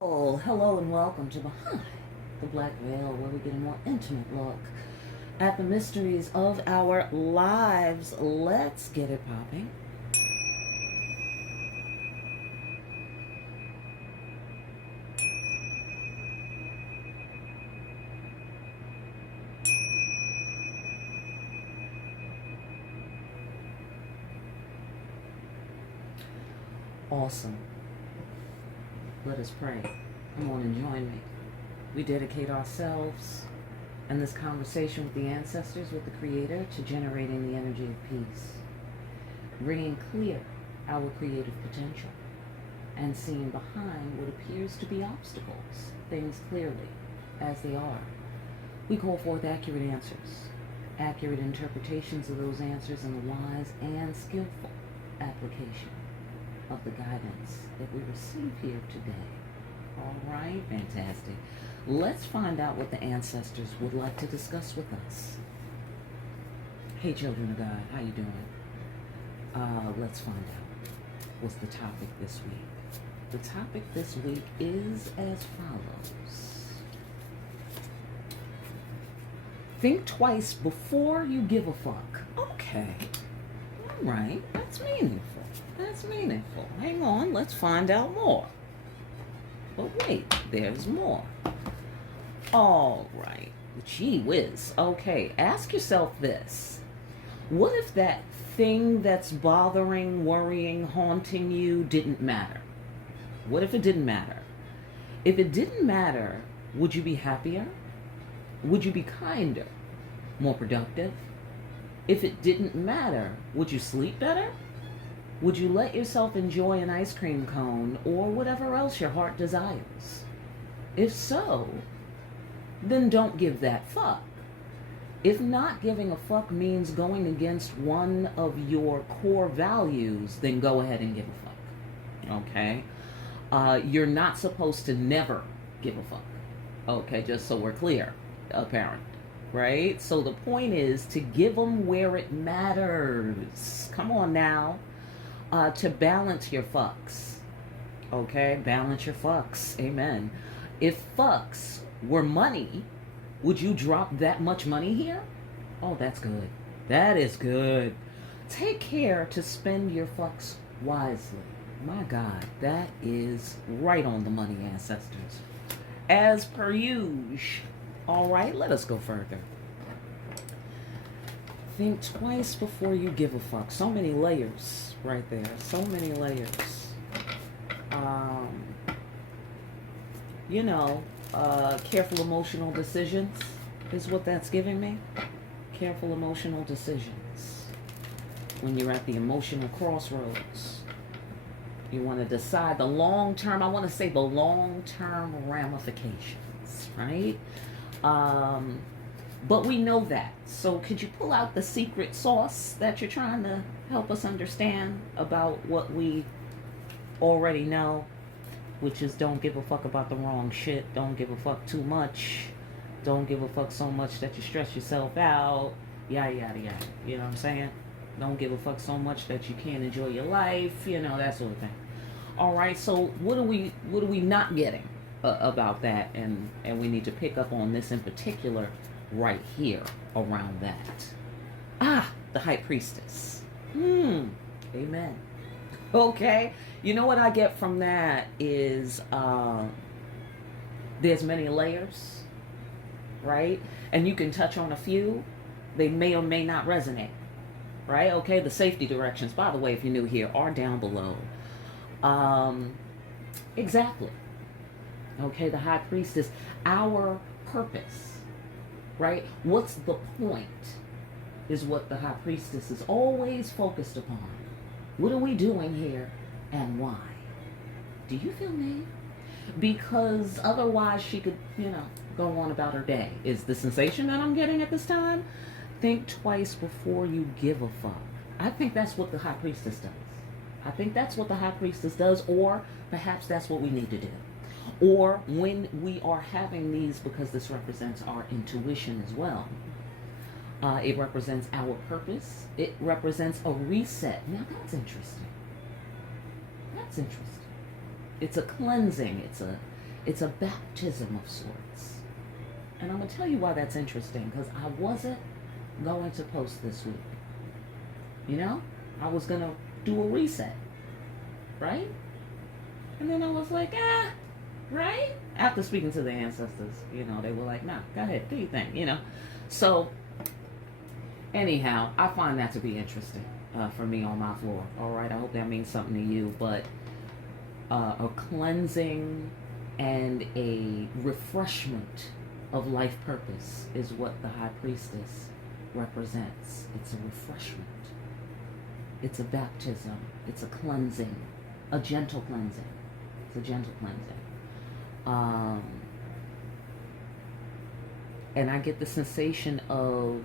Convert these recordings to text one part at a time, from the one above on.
Oh, hello and welcome to Behind the Black Veil, where we get a more intimate look at the mysteries of our lives. Let's get it popping. Awesome. Let us pray. Come on and join me. We dedicate ourselves and this conversation with the ancestors, with the Creator, to generating the energy of peace, bringing clear our creative potential, and seeing behind what appears to be obstacles, things clearly as they are. We call forth accurate answers, accurate interpretations of those answers, and a wise and skillful application of the guidance that we receive here today. All right, fantastic. Let's find out what the ancestors would like to discuss with us. Hey, children of God, how you doing? Let's find out. What's the topic this week? The topic this week is as follows. Think twice before you give a fuck. Okay. All right, that's meaningful. That's meaningful. Hang on, let's find out more. But wait, there's more. All right. Gee whiz. Okay, ask yourself this. What if that thing that's bothering, worrying, haunting you didn't matter? What if it didn't matter? If it didn't matter, would you be happier? Would you be kinder? More productive? If it didn't matter, would you sleep better? Would you let yourself enjoy an ice cream cone or whatever else your heart desires? If so, then don't give that fuck. If not giving a fuck means going against one of your core values, then go ahead and give a fuck. Okay? You're not supposed to never give a fuck. Okay, just so we're clear, apparent. Right? So the point is to give them where it matters. Come on now. To balance your fucks. Okay? Balance your fucks. Amen. If fucks were money, would you drop that much money here? Oh, that's good. That is good. Take care to spend your fucks wisely. My God, that is right on the money, ancestors. As per usual. All right, let us go further. Think twice before you give a fuck. So many layers right there. So many layers. Careful emotional decisions is what that's giving me. Careful emotional decisions. When you're at the emotional crossroads, you want to decide the long-term, I want to say the long-term ramifications, right? But we know that. So could you pull out the secret sauce that you're trying to help us understand about what we already know, which is don't give a fuck about the wrong shit. Don't give a fuck too much. Don't give a fuck so much that you stress yourself out. Yada, yada, yada. You know what I'm saying? Don't give a fuck so much that you can't enjoy your life. That sort of thing. All right, so what are we not getting about that? And we need to pick up on this in particular right here around that. The High Priestess. Amen. Okay. You know what I get from that is there's many layers, right? And you can touch on a few. They may or may not resonate, right? Okay, the safety directions, by the way, if you're new here, are down below. Exactly. Okay, the High Priestess, our purpose, right? What's the point is what the High Priestess is always focused upon. What are we doing here and why? Do you feel me? Because otherwise she could, go on about her day. Is the sensation that I'm getting at this time? Think twice before you give a fuck. I think that's what the High Priestess does. I think that's what the High Priestess does, or perhaps that's what we need to do. Or when we are having these, because this represents our intuition as well. It represents our purpose. It represents a reset. Now that's interesting. That's interesting. It's a cleansing. It's a baptism of sorts. And I'm going to tell you why that's interesting, because I wasn't going to post this week. You know? I was going to do a reset. Right? And then I was like, right? After speaking to the ancestors, you know, they were like, nah, go ahead, do your thing, you know? So, anyhow, I find that to be interesting for me on my floor. All right, I hope that means something to you. But a cleansing and a refreshment of life purpose is what the High Priestess represents. It's a refreshment. It's a baptism. It's a cleansing. A gentle cleansing. It's a gentle cleansing. And I get the sensation of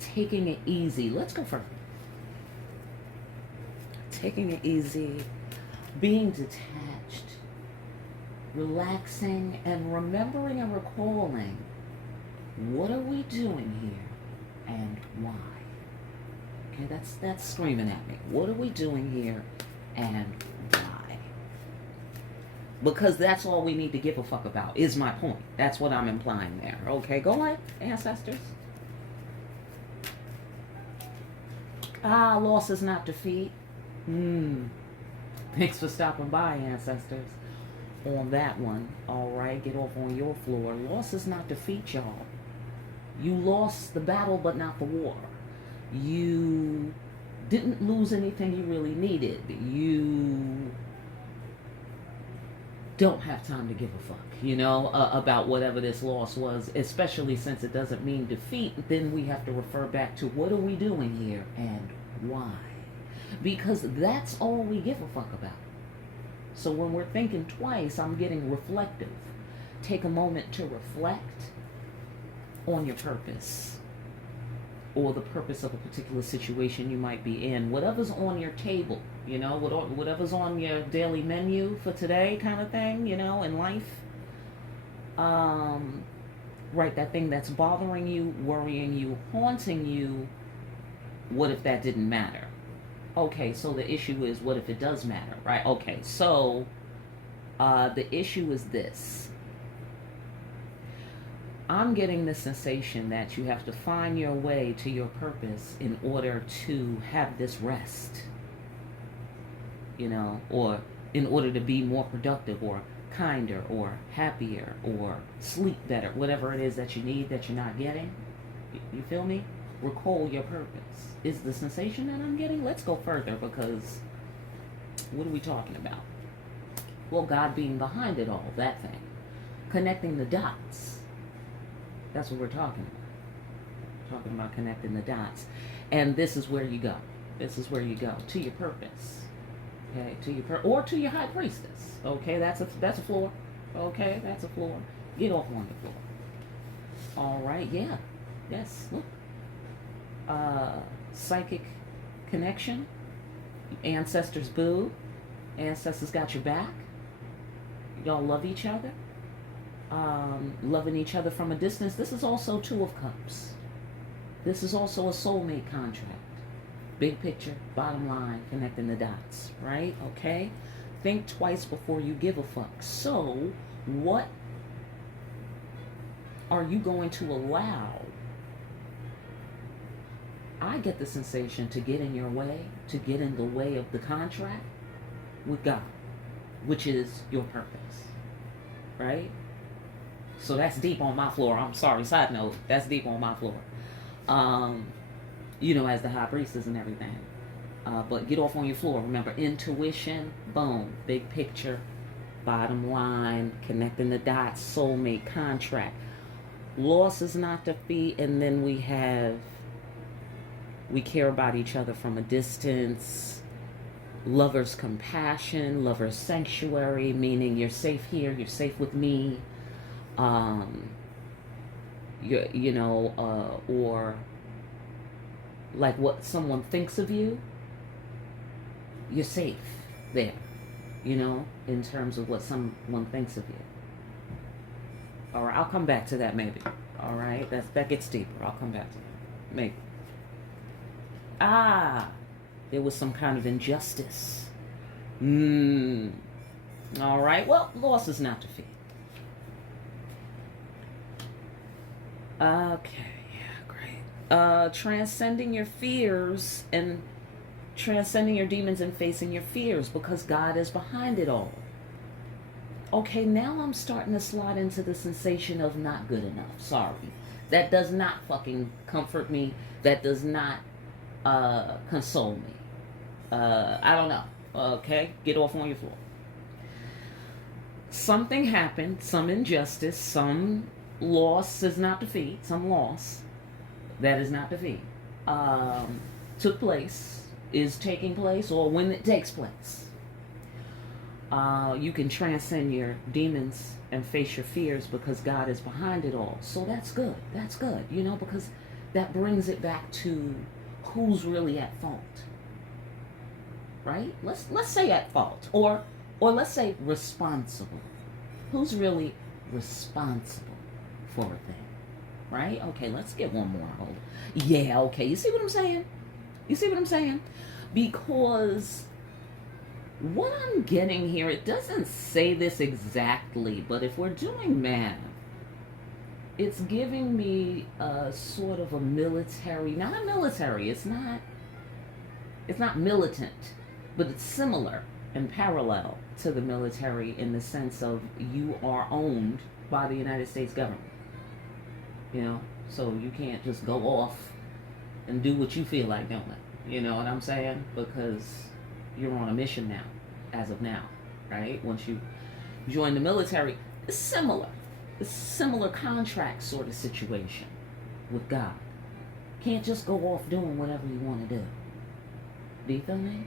taking it easy. Let's go further. Taking it easy, being detached, relaxing, and remembering and recalling, what are we doing here and why? Okay, that's screaming at me. What are we doing here and why? Because that's all we need to give a fuck about, is my point. That's what I'm implying there. Okay, go ahead, ancestors. Loss is not defeat. Thanks for stopping by, ancestors. On that one, all right, get off on your floor. Loss is not defeat, y'all. You lost the battle, but not the war. You didn't lose anything you really needed. You don't have time to give a fuck, you know, about whatever this loss was, especially since it doesn't mean defeat. Then we have to refer back to what are we doing here and why? Because that's all we give a fuck about. So when we're thinking twice, I'm getting reflective. Take a moment to reflect on your purpose or the purpose of a particular situation you might be in. Whatever's on your table, you know, whatever's on your daily menu for today kind of thing, you know, in life. Right, that thing that's bothering you, worrying you, haunting you, what if that didn't matter? Okay, so the issue is, what if it does matter, right? Okay, so the issue is this. I'm getting the sensation that you have to find your way to your purpose in order to have this rest, you know, or in order to be more productive or kinder or happier or sleep better, whatever it is that you need that you're not getting. You feel me? Recall your purpose is the sensation that I'm getting. Let's go further, because what are we talking about? Well, God being behind it all, that thing. Connecting the dots. That's what we're talking about. Talking about connecting the dots. And this is where you go. This is where you go. To your purpose. Okay? To your or to your High Priestess. Okay? That's a floor. Okay? That's a floor. Get off on the floor. Alright, yeah. Yes, look. Psychic connection. Ancestors boo. Ancestors got your back. Y'all love each other. Loving each other from a distance. This is also Two of Cups. This is also a soulmate contract. Big picture, bottom line, connecting the dots, right? Okay? Think twice before you give a fuck. So, what are you going to allow? I get the sensation to get in your way, to get in the way of the contract with God, which is your purpose, right? So that's deep on my floor. I'm sorry, side note, that's deep on my floor. You know, as the High Priestess and everything. But get off on your floor. Remember, intuition, boom, big picture, bottom line, connecting the dots, soulmate, contract. Loss is not defeat, and then we care about each other from a distance. Lover's compassion, lover's sanctuary, meaning you're safe here, you're safe with me. Or like what someone thinks of you, you're safe there, you know, in terms of what someone thinks of you. All right, I'll come back to that maybe. All right, that gets deeper. I'll come back to that. Maybe. There was some kind of injustice. All right. Well, loss is not defeat. Okay. Yeah, great. Transcending your fears and transcending your demons and facing your fears because God is behind it all. Okay, now I'm starting to slide into the sensation of not good enough. Sorry. That does not fucking comfort me. That does not console me. I don't know. Okay? Get off on your floor. Something happened, some injustice, some loss is not defeat, some loss that is not defeat took place, is taking place, or when it takes place. You can transcend your demons and face your fears because God is behind it all. So that's good. That's good, you know, because that brings it back to who's really at fault. Right? Let's say at fault, or let's say responsible. Who's really responsible for a thing? Right? Okay, let's get one more. Hold. Yeah, okay. You see what I'm saying? You see what I'm saying? Because what I'm getting here, it doesn't say this exactly, but if we're doing math, it's giving me a sort of a military, not a military, it's not militant, but it's similar and parallel to the military in the sense of you are owned by the United States government. You know, so you can't just go off and do what you feel like doing. You know what I'm saying? Because you're on a mission now, as of now, right? Once you join the military, it's similar. It's a similar contract sort of situation with God. Can't just go off doing whatever you want to do. Do you feel me?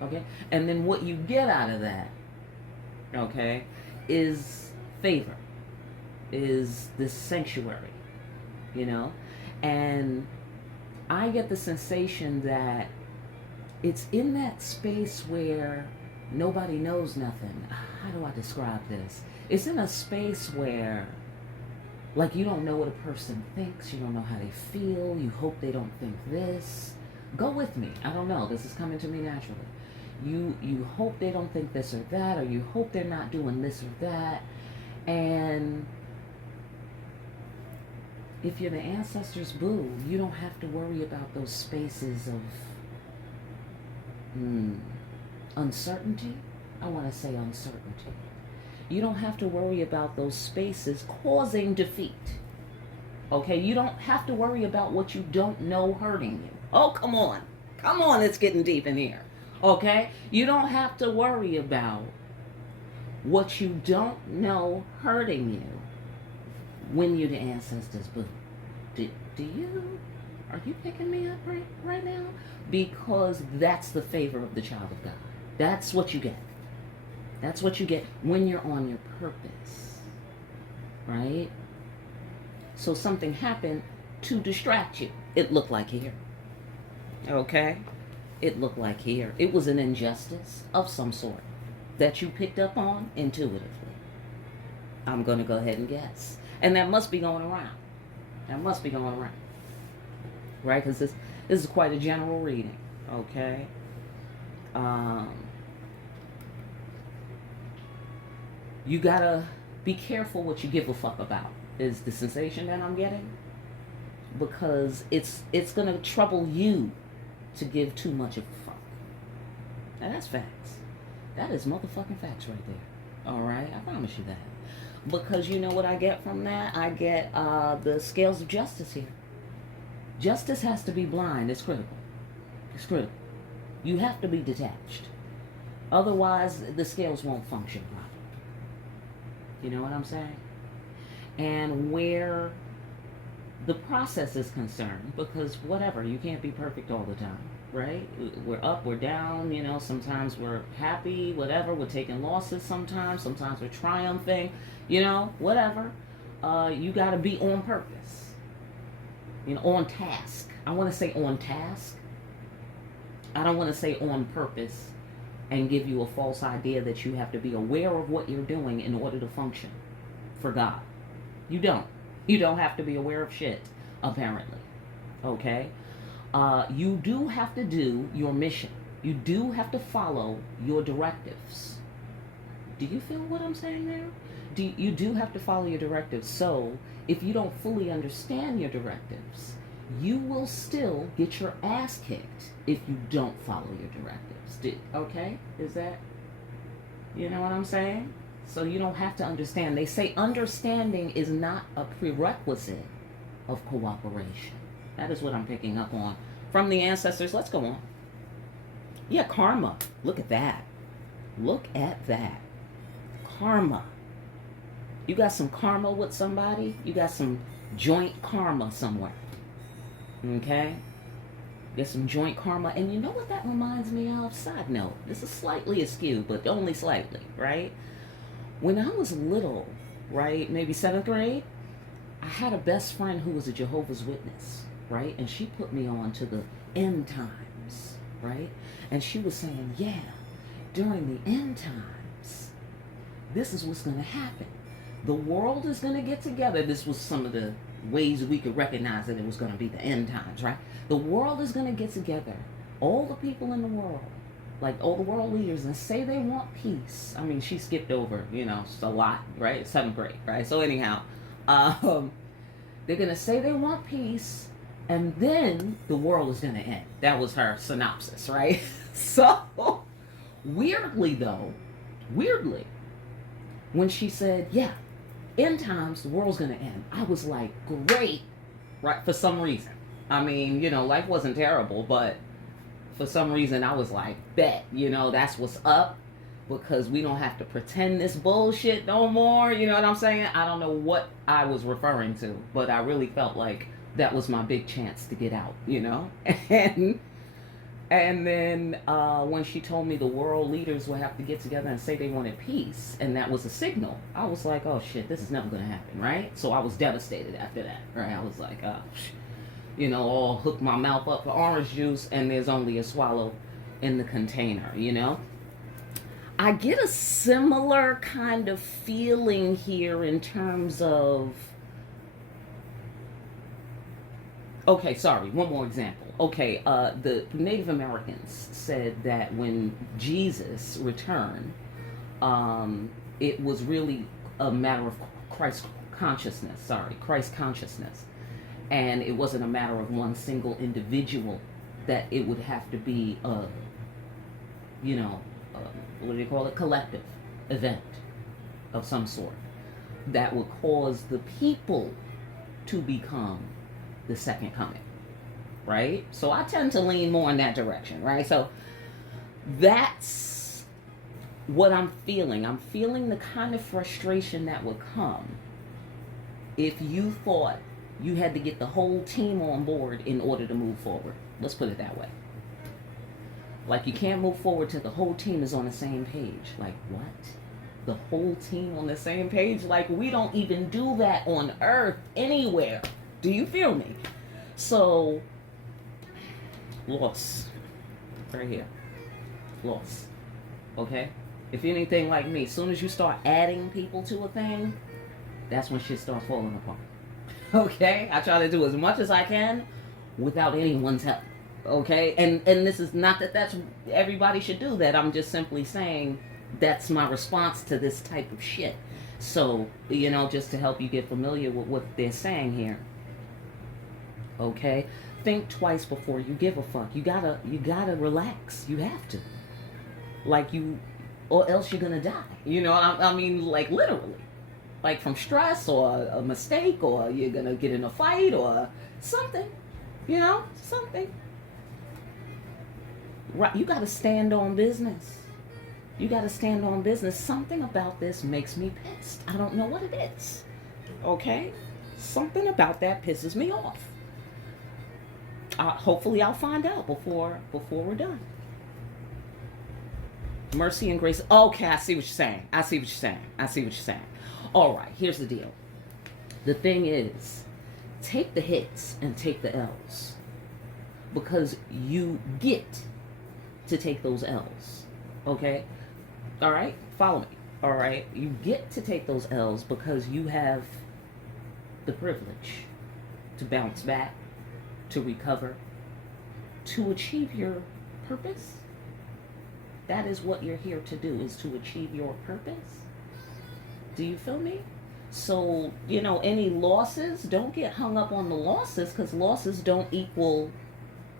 Okay? And then what you get out of that, okay, is favor, is this sanctuary, you know? And I get the sensation that it's in that space where nobody knows nothing. How do I describe this? It's in a space where, like, you don't know what a person thinks, you don't know how they feel, you hope they don't think this. Go with me. I don't know. This is coming to me naturally. You hope they don't think this or that, or you hope they're not doing this or that. And if you're the ancestors' boo, you don't have to worry about those spaces of uncertainty. I want to say uncertainty. You don't have to worry about those spaces causing defeat. Okay? You don't have to worry about what you don't know hurting you. Oh, come on. Come on, it's getting deep in here. Okay? You don't have to worry about what you don't know hurting you when you're the ancestors' boo. Do you? Are you picking me up right now? Because that's the favor of the child of God. That's what you get. That's what you get when you're on your purpose. Right? So something happened to distract you. It looked like here. Okay? It looked like here. It was an injustice of some sort that you picked up on intuitively. I'm going to go ahead and guess. And that must be going around. That must be going around. Right? Because this is quite a general reading. Okay? You got to be careful what you give a fuck about, is the sensation that I'm getting. Because it's going to trouble you to give too much of a fuck. Now that's facts. That is motherfucking facts right there. Alright? I promise you that. Because you know what I get from that? I get the scales of justice here. Justice has to be blind. It's critical. It's critical. You have to be detached. Otherwise, the scales won't function properly. You know what I'm saying? And where the process is concerned, because whatever, you can't be perfect all the time, right? We're up, we're down, you know, sometimes we're happy, whatever, we're taking losses sometimes we're triumphing, you know, whatever. You got to be on purpose, you know, on task. I want to say on task. I don't want to say on purpose and give you a false idea that you have to be aware of what you're doing in order to function for God. You don't. You don't have to be aware of shit, apparently. Okay? You do have to do your mission. You do have to follow your directives. Do you feel what I'm saying there? You do have to follow your directives. So if you don't fully understand your directives, you will still get your ass kicked if you don't follow your directives. Okay? Is that, you know what I'm saying? So you don't have to understand. They say understanding is not a prerequisite of cooperation. That is what I'm picking up on from the ancestors. Let's go on. Yeah, karma. Look at that. Look at that. Karma. You got some karma with somebody. You got some joint karma somewhere. Okay? There's some joint karma. And you know what that reminds me of? Side note. This is slightly askew, but only slightly, right? When I was little, right, maybe 7th grade, I had a best friend who was a Jehovah's Witness, right? And she put me on to the end times, right? And she was saying, yeah, during the end times, this is what's going to happen. The world is going to get together. This was some of the ways we could recognize that it was going to be the end times, right? The world is going to get together. All the people in the world, like all the world leaders, and say they want peace. I mean, she skipped over, a lot, right? 7th grade, right? So anyhow, they're going to say they want peace, and then the world is going to end. That was her synopsis, right? So, weirdly, when she said, yeah, end times, the world's going to end, I was like, great, right? For some reason. I mean, life wasn't terrible, but for some reason, I was like, bet, that's what's up, because we don't have to pretend this bullshit no more. You know what I'm saying? I don't know what I was referring to, but I really felt like that was my big chance to get out, And then when she told me the world leaders would have to get together and say they wanted peace, and that was a signal, I was like, oh shit, this is never going to happen, right? So I was devastated after that, right? I was like, all hook my mouth up for orange juice, and there's only a swallow in the container, I get a similar kind of feeling here in terms of, okay, sorry, one more example. Okay, the Native Americans said that when Jesus returned, it was really a matter of Christ consciousness. And it wasn't a matter of one single individual, that it would have to be what do you call it? Collective event of some sort that would cause the people to become the second coming, right? So I tend to lean more in that direction, right? So that's what I'm feeling. I'm feeling the kind of frustration that would come if you thought you had to get the whole team on board in order to move forward. Let's put it that way. Like, you can't move forward till the whole team is on the same page. Like, what? The whole team on the same page? Like, we don't even do that on Earth anywhere. Do you feel me? So, loss. Right here. Loss. Okay? If you're anything like me, as soon as you start adding people to a thing, that's when shit starts falling apart. Okay? I try to do as much as I can without anyone's help. Okay? And this is not that that's everybody should do that. I'm just simply saying that's my response to this type of shit. So, just to help you get familiar with what they're saying here. Okay? Think twice before you give a fuck. You gotta relax. You have to. Or else you're gonna die. I mean, like, literally. Like, from stress or a mistake, or you're gonna get in a fight or something. Something. Right, you gotta stand on business. Something about this makes me pissed. I don't know what it is. Okay? Something about that pisses me off. Hopefully I'll find out before we're done. Mercy and grace. Okay, I see what you're saying. All right, here's the deal. The thing is, take the hits and take the L's, because you get to take those L's. Okay? All right? Follow me. All right? You get to take those L's because you have the privilege to bounce back, to recover, to achieve your purpose. that is what you're here to do, is to achieve your purpose. Do you feel me? So, any losses, don't get hung up on the losses, because losses don't equal,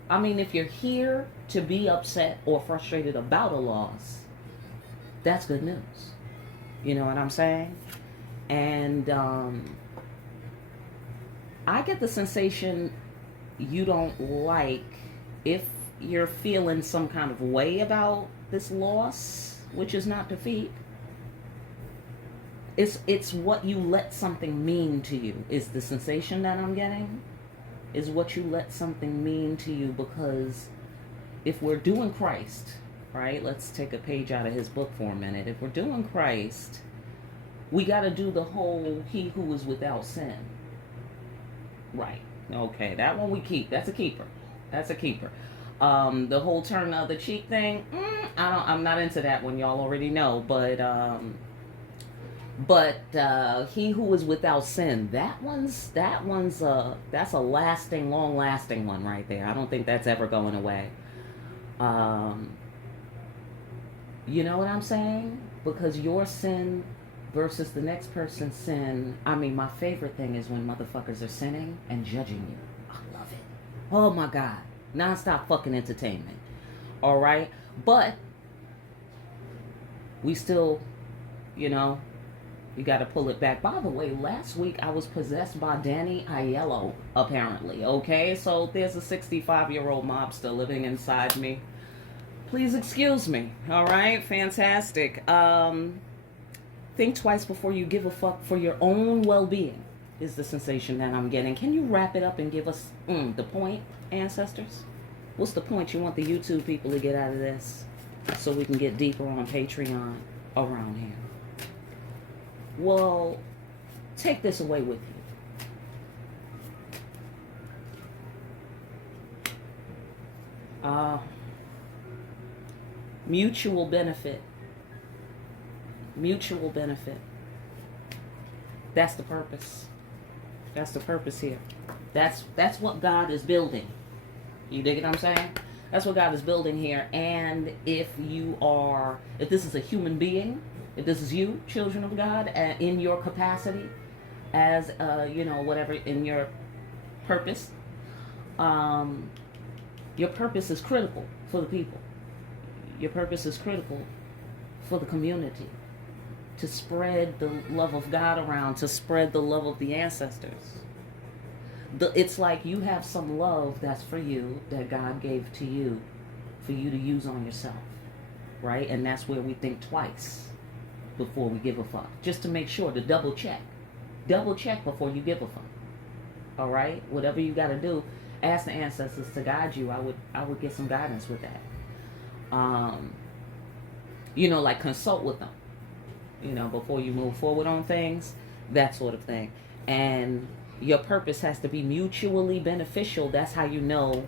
if you're here to be upset or frustrated about a loss, that's good news. You know what I'm saying? And I get the sensation you don't like, if you're feeling some kind of way about this loss, which is not defeat. It's what you let something mean to you, is the sensation that I'm getting, is what you let something mean to you. Because if we're doing Christ, right, let's take a page out of his book for a minute. If we're doing Christ, we got to do the whole he who is without sin. Right. Okay, that one we keep. That's a keeper. That's a keeper. The whole turn the other cheek thing, I'm not into that one. Y'all already know. But he who is without sin, that's a lasting, long-lasting one right there. I don't think that's ever going away. You know what I'm saying? Because your sin versus the next person's sin. My favorite thing is when motherfuckers are sinning and judging you. I love it. Oh my God. Non-stop fucking entertainment. All right? But we still, you got to pull it back. By the way, last week I was possessed by Danny Aiello, apparently. Okay? So there's a 65-year-old mobster living inside me. Please excuse me. All right? Fantastic. Think twice before you give a fuck for your own well-being, is the sensation that I'm getting. Can you wrap it up and give us the point, ancestors? What's the point you want the YouTube people to get out of this, so we can get deeper on Patreon around here? Well, take this away with you. Mutual benefit. Mutual benefit. That's the purpose. That's the purpose here. That's what God is building. You dig what I'm saying? That's what God is building here. And if this is a human being, if this is you, children of God, in your capacity as, whatever, in your purpose, your purpose is critical for the people. Your purpose is critical for the community. To spread the love of God around, to spread the love of the ancestors. It's like you have some love that's for you, that God gave to you, for you to use on yourself, right? And that's where we think twice before we give a fuck, just to make sure, to double check before you give a fuck. All right, whatever you got to do, ask the ancestors to guide you. I would get some guidance with that. Like consult with them. Before you move forward on things, that sort of thing. And your purpose has to be mutually beneficial. That's how you know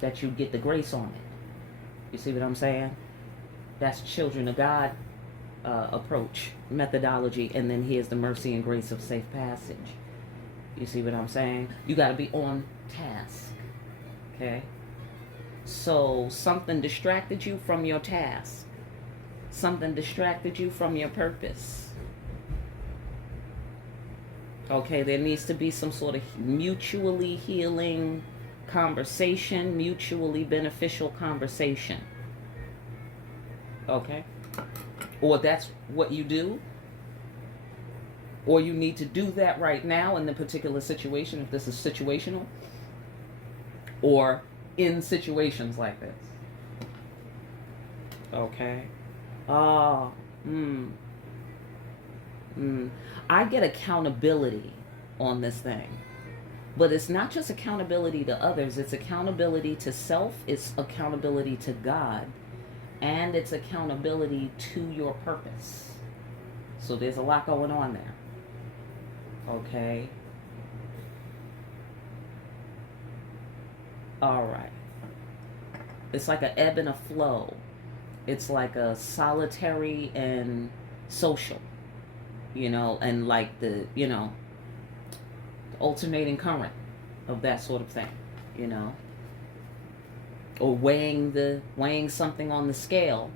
that you get the grace on it. You see what I'm saying? That's children of God approach, methodology, and then here's the mercy and grace of safe passage. You see what I'm saying? You got to be on task. Okay? So something distracted you from your task. Something distracted you from your purpose. Okay, there needs to be some sort of mutually healing conversation, mutually beneficial conversation. Okay? Or that's what you do. Or you need to do that right now in the particular situation, if this is situational. Or in situations like this. Okay? I get accountability on this thing. But it's not just accountability to others. It's accountability to self. It's accountability to God. And it's accountability to your purpose. So there's a lot going on there. Okay? All right. It's like an ebb and a flow. It's like a solitary and social, and like the alternating current of that sort of thing, or weighing something on the scale,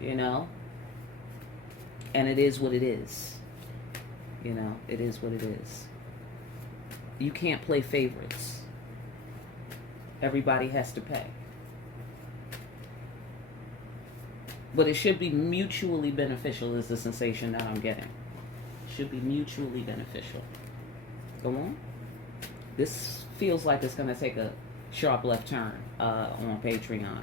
you know? And it is what it is. You know, it is what it is. You can't play favorites. Everybody has to pay. But it should be mutually beneficial is the sensation that I'm getting. It should be mutually beneficial. Go on. This feels like it's going to take a sharp left turn on Patreon.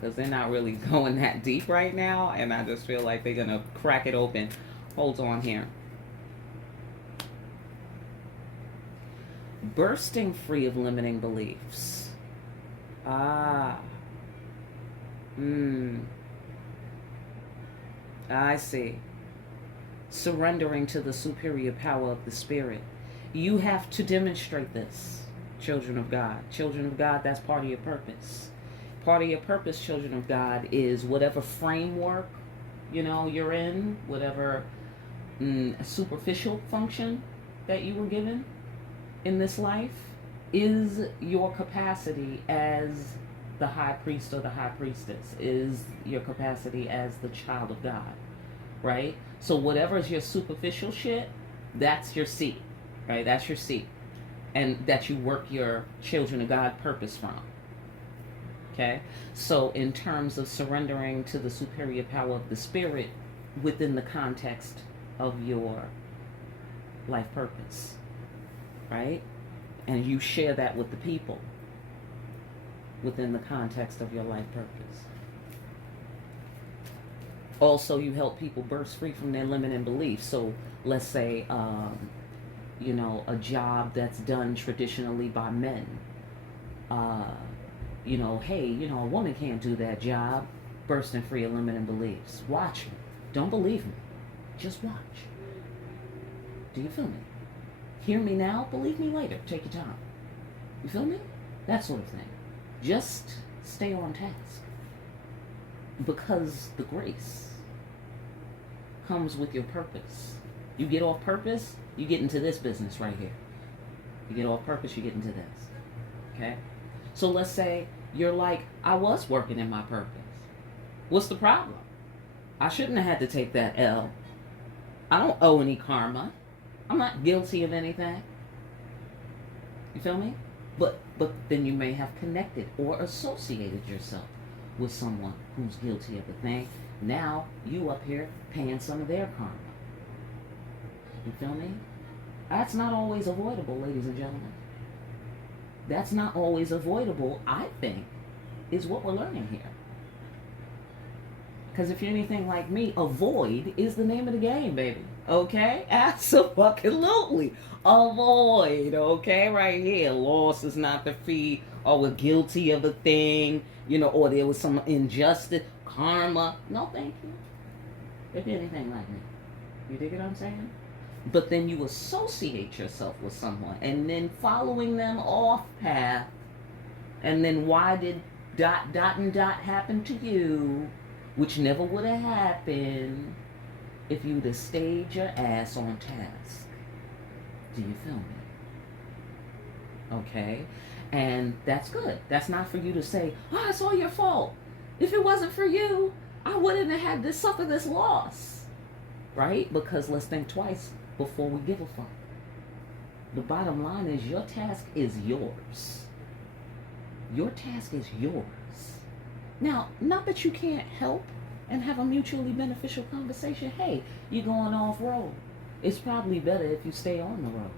Because they're not really going that deep right now. And I just feel like they're going to crack it open. Hold on here. Bursting free of limiting beliefs. I see. Surrendering to the superior power of the Spirit. You have to demonstrate this, children of God. Children of God, that's part of your purpose. Part of your purpose, children of God, is whatever framework, you know, you're in, whatever superficial function that you were given in this life, is your capacity as the high priest or the high priestess, is your capacity as the child of God, right? So whatever is your superficial shit, that's your seat, right? That's your seat. And that you work your children of God purpose from. Okay? So in terms of surrendering to the superior power of the Spirit within the context of your life purpose, right? And you share that with the people within the context of your life purpose. Also, you help people burst free from their limiting beliefs. So let's say, you know, a job that's done traditionally by men. You know, hey, you know, a woman can't do that job. Bursting free of limiting beliefs. Watch me. Don't believe me. Just watch. Do you feel me? Hear me now, believe me later. Take your time. You feel me? That sort of thing. Just stay on task. Because the grace comes with your purpose. You get off purpose, you get into this business right here. You get off purpose, you get into this. Okay? So let's say you're like, I was working in my purpose. What's the problem? I shouldn't have had to take that L. I don't owe any karma. I'm not guilty of anything. You feel me? But then you may have connected or associated yourself with someone who's guilty of a thing. Now you up here paying some of their karma. You feel me? That's not always avoidable, ladies and gentlemen. That's not always avoidable, I think, is what we're learning here. Because if you're anything like me, avoid is the name of the game, baby. Okay? Absolutely. Avoid, okay? Right here. Loss is not the fee, or we're guilty of a thing, you know, or there was some injustice, karma. No, thank you. If you're anything like me. You dig what I'm saying? But then you associate yourself with someone, and then following them off path, and then why did ... happen to you, which never would have happened if you'd have stayed your ass on task. Do you feel me? Okay? And that's good. That's not for you to say, oh, it's all your fault. If it wasn't for you, I wouldn't have had to suffer this loss. Right? Because let's think twice before we give a fuck. The bottom line is your task is yours. Your task is yours. Now, not that you can't help and have a mutually beneficial conversation. Hey, you're going off-road. It's probably better if you stay on the road.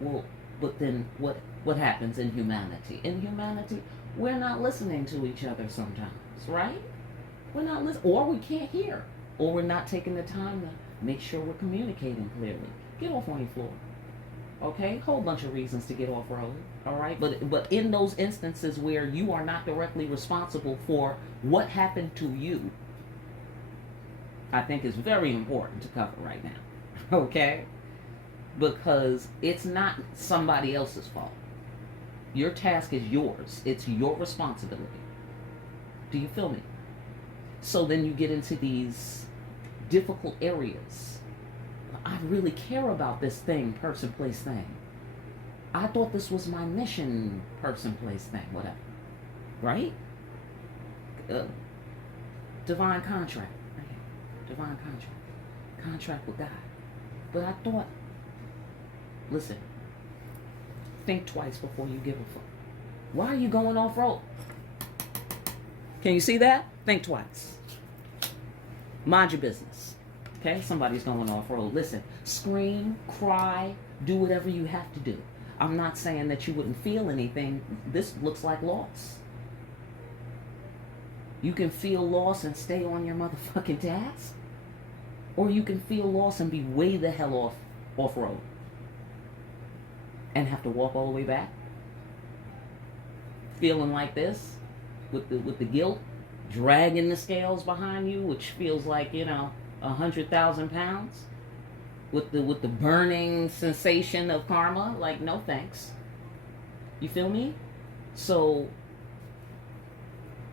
Well, but then what happens in humanity? In humanity, we're not listening to each other sometimes, right? We're not listening, or we can't hear, or we're not taking the time to make sure we're communicating clearly. Get off on your floor. Okay? Whole bunch of reasons to get off road. All right? But in those instances where you are not directly responsible for what happened to you, I think is very important to cover right now. Okay? Because it's not somebody else's fault. Your task is yours. It's your responsibility. Do you feel me? So then you get into these difficult areas. I really care about this thing, person, place, thing. I thought this was my mission, person, place, thing, whatever. Right? Divine contract. divine contract. Contract with God. But I thought, listen, think twice before you give a fuck. Why are you going off-road? Can you see that? Think twice. Mind your business. Okay? Somebody's going off-road. Listen, scream, cry, do whatever you have to do. I'm not saying that you wouldn't feel anything. This looks like loss. You can feel loss and stay on your motherfucking task. Or you can feel loss and be way the hell off-road. And have to walk all the way back. Feeling like this. With the guilt. Dragging the scales behind you. Which feels like, 100,000 pounds. With the burning sensation of karma. Like, no thanks. You feel me? So,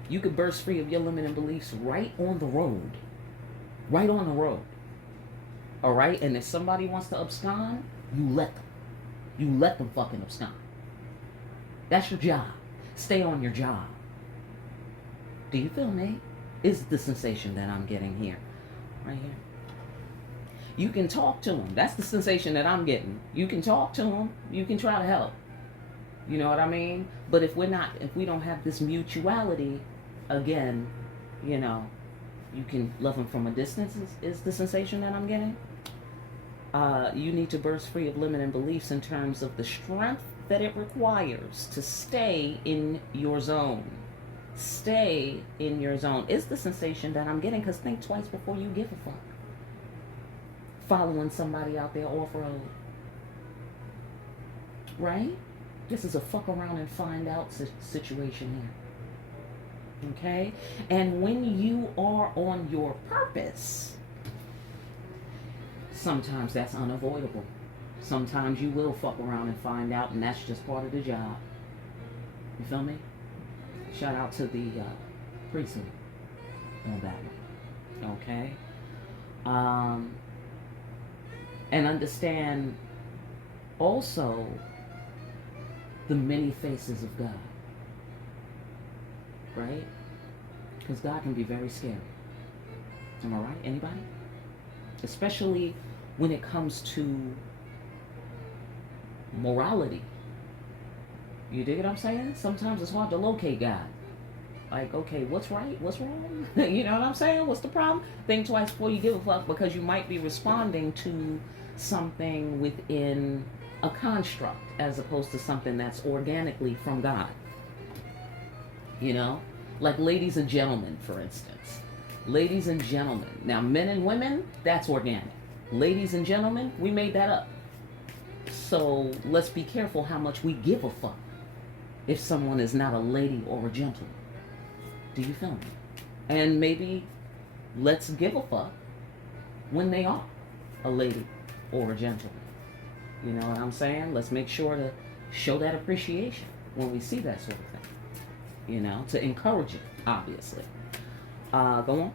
you could burst free of your limiting beliefs right on the road. Right on the road. Alright? And if somebody wants to abscond, you let them. You let them fucking abscond. That's your job. Stay on your job. Do you feel me? Is the sensation that I'm getting here. Right here. You can talk to them. That's the sensation that I'm getting. You can talk to them. You can try to help. You know what I mean? But if we don't have this mutuality, again, you can love them from a distance is the sensation that I'm getting. You need to burst free of limiting beliefs in terms of the strength that it requires to stay in your zone. Stay in your zone is the sensation that I'm getting, because think twice before you give a fuck. Following somebody out there off-road. Right? This is a fuck around and find out situation here. Okay? And when you are on your purpose, sometimes that's unavoidable. Sometimes you will fuck around and find out, and that's just part of the job. You feel me? Shout out to the priesthood on that one. Okay? And understand also the many faces of God. Right? Because God can be very scary. Am I right? Anybody? Especially when it comes to morality. You dig what I'm saying? Sometimes it's hard to locate God. Like, okay, what's right? What's wrong? You know what I'm saying? What's the problem? Think twice before you give a fuck, because you might be responding to something within a construct as opposed to something that's organically from God. Like ladies and gentlemen, for instance. Ladies and gentlemen. Now, men and women, that's organic. Ladies and gentlemen, we made that up. So let's be careful how much we give a fuck if someone is not a lady or a gentleman. Do you feel me? And maybe let's give a fuck when they are a lady or a gentleman. You know what I'm saying? Let's make sure to show that appreciation when we see that sort of thing. To encourage it, obviously. Go on.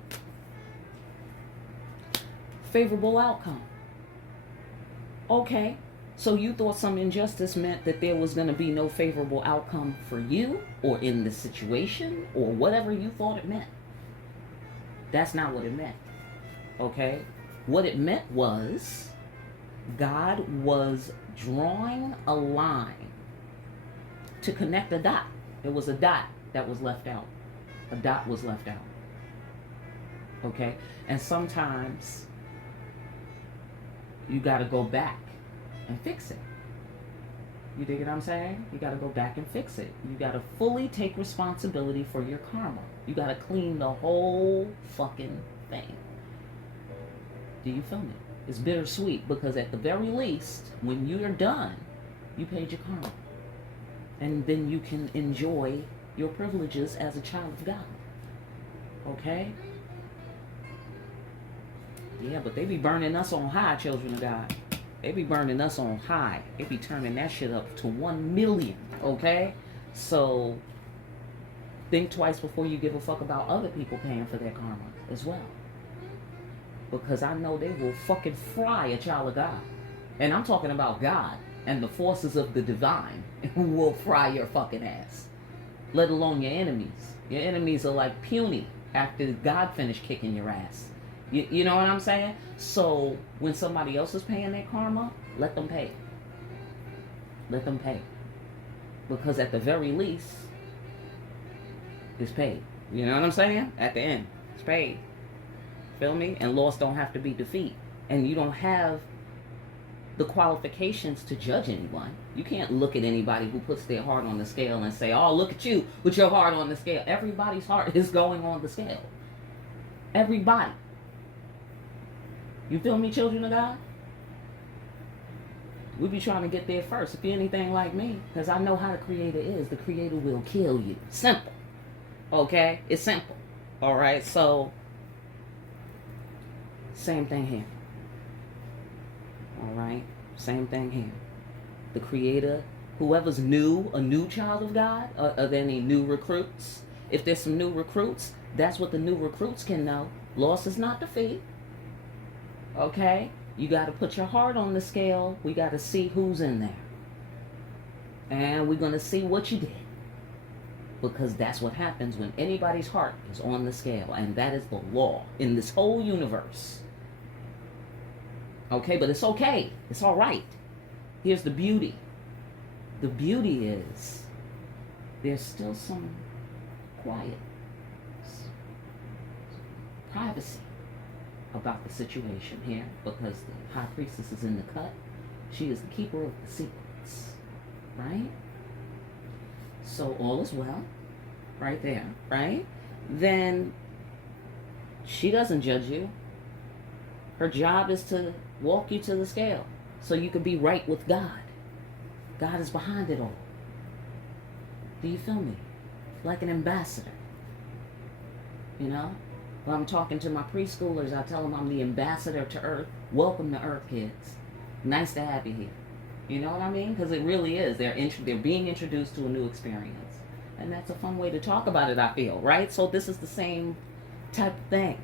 Favorable outcome. Okay. So you thought some injustice meant that there was going to be no favorable outcome for you or in the situation or whatever you thought it meant. That's not what it meant. Okay? What it meant was God was drawing a line to connect a dot. It was a dot that was left out. A dot was left out. Okay? And sometimes you got to go back and fix it. You dig what I'm saying? You got to go back and fix it. You got to fully take responsibility for your karma. You got to clean the whole fucking thing. Do you feel me? It's bittersweet, because at the very least, when you're done, you paid your karma. And then you can enjoy your privileges as a child of God. Okay? Yeah, but they be burning us on high, children of God. They be burning us on high. They be turning that shit up to 1 million, okay? So, think twice before you give a fuck about other people paying for their karma as well. Because I know they will fucking fry a child of God. And I'm talking about God and the forces of the divine who will fry your fucking ass. Let alone your enemies. Your enemies are like puny after God finished kicking your ass. You know what I'm saying? So when somebody else is paying their karma, let them pay. Let them pay. Because at the very least, it's paid. You know what I'm saying? At the end, it's paid. Feel me? And loss don't have to be defeat. And you don't have the qualifications to judge anyone. You can't look at anybody who puts their heart on the scale and say, oh, look at you with your heart on the scale. Everybody's heart is going on the scale. Everybody. You feel me, children of God? We be trying to get there first. If you're anything like me, because I know how the Creator is. The Creator will kill you. Simple. Okay? It's simple. All right? So, same thing here. All right? Same thing here. The Creator, whoever's new, a new child of God, are there any new recruits? If there's some new recruits, that's what the new recruits can know. Loss is not defeat. Okay? You got to put your heart on the scale. We got to see who's in there. And we're going to see what you did. Because that's what happens when anybody's heart is on the scale. And that is the law in this whole universe. Okay, but it's okay. It's all right. Here's the beauty. The beauty is there's still some quiet, privacy about the situation here, because the high priestess is in the cut. She is the keeper of the secrets, right? So all is well, right there, right? Then she doesn't judge you. Her job is to walk you to the scale so you can be right with God. God is behind it all. Do you feel me? Like an ambassador. You know? When I'm talking to my preschoolers, I tell them I'm the ambassador to Earth. Welcome to Earth, kids. Nice to have you here. You know what I mean? Because it really is. They're being introduced to a new experience. And that's a fun way to talk about it, I feel, right? So this is the same type of thing.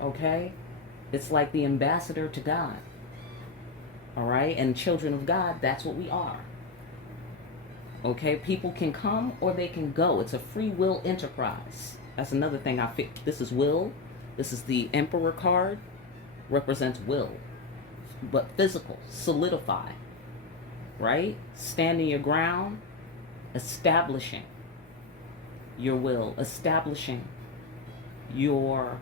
Okay? It's like the ambassador to God. All right? And children of God, that's what we are. Okay? People can come or they can go. It's a free will enterprise. That's another thing I feel. This is will. This is the Emperor card. Represents will. But physical. Solidify. Right? Standing your ground. Establishing your will. Establishing your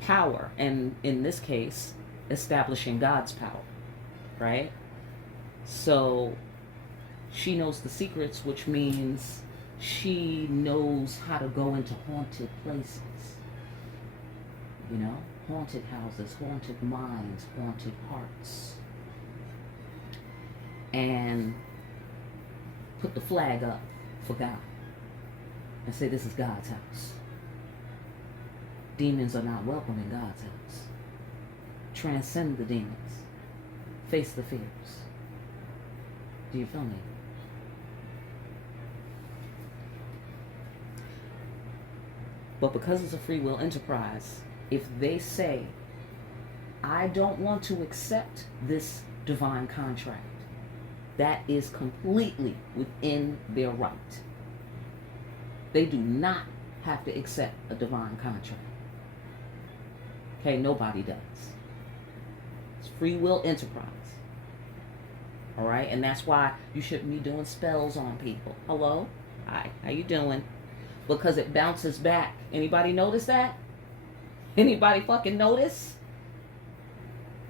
power. And in this case, establishing God's power. Right? So she knows the secrets, which means she knows how to go into haunted places. You know? Haunted houses, haunted minds, haunted hearts. And put the flag up for God. And say, this is God's house. Demons are not welcome in God's house. Transcend the demons. Face the fears. Do you feel me? But because it's a free will enterprise, if they say, I don't want to accept this divine contract, that is completely within their right. They do not have to accept a divine contract. Okay, nobody does. It's free will enterprise. All right, and that's why you shouldn't be doing spells on people. Hello? Hi, how you doing? Because it bounces back. Anybody notice that? Anybody fucking notice?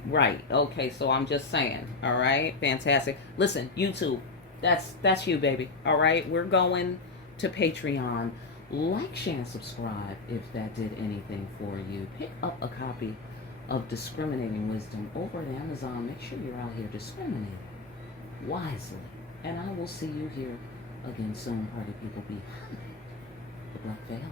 Right. Okay, so I'm just saying. All right? Fantastic. Listen, YouTube, that's you, baby. All right? We're going to Patreon. Like, share, and subscribe if that did anything for you. Pick up a copy of Discriminating Wisdom over at Amazon. Make sure you're out here discriminating wisely. And I will see you here again soon, party people, behind the black veil.